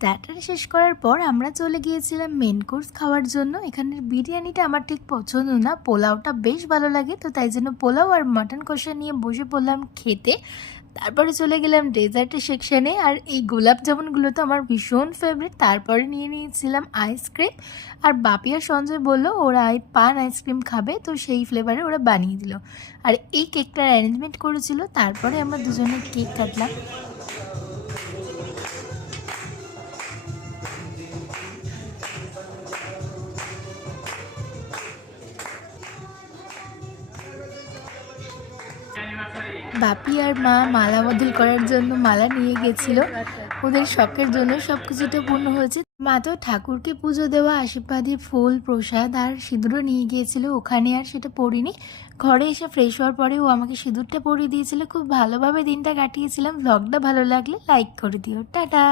Starter শেষ করার পর আমরা চলে গিয়েছিলাম মেন কোর্স খাওয়ার জন্য। এখানের বিরিয়ানিটা আমার ঠিক পছন্দ না, পোলাওটা বেশ ভালো লাগে, তো তাই জন্য পোলাও আর মাটন কষা নিয়ে বসে পড়লাম খেতে। তারপরে চলে গেলাম ডেজার্টের সেকশানে, আর এই গোলাপ জামুনগুলো তো আমার ভীষণ ফেভারিট। তারপরে নিয়ে নিয়েছিলাম আইসক্রিম, আর বাপি আর সঞ্জয় বললো ওরা পান আইসক্রিম খাবে, তো সেই ফ্লেভারে ওরা বানিয়ে দিল। আর এই কেকটার অ্যারেঞ্জমেন্ট করেছিল। তারপরে আমরা দুজনে কেক কাটলাম। বাপি আর মা মালা বদল করার জন্য মালা নিয়ে গেছিল, ওদের শখের জন্য সব কিছুটা পূর্ণ হয়েছে। মা তো ঠাকুরকে পুজো দেওয়া আশীর্বাদী ফুল প্রসাদ আর সিঁদুরও নিয়ে গিয়েছিল ওখানে, আর সেটা পরিনি। ঘরে এসে ফ্রেশ হওয়ার পরে ও আমাকে সিঁদুরটা পরিয়ে দিয়েছিল। খুব ভালোভাবে দিনটা কাটিয়েছিলাম। ব্লগটা ভালো লাগলে লাইক করে দিও। টাটা।